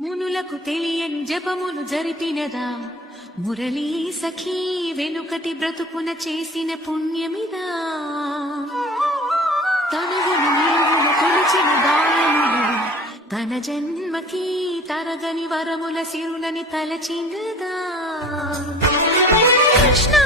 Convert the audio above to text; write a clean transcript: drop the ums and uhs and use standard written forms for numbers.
మునులకు తెలియని జపములు జరిపినదా మురళీ సఖీ వెనుకటి బ్రతుకున చేసిన పుణ్యమిదా తనగుని నీవుల కొలిచిన దానములు తన జన్మకి తరగని వరముల సిరులని తలచినదా కృష్ణా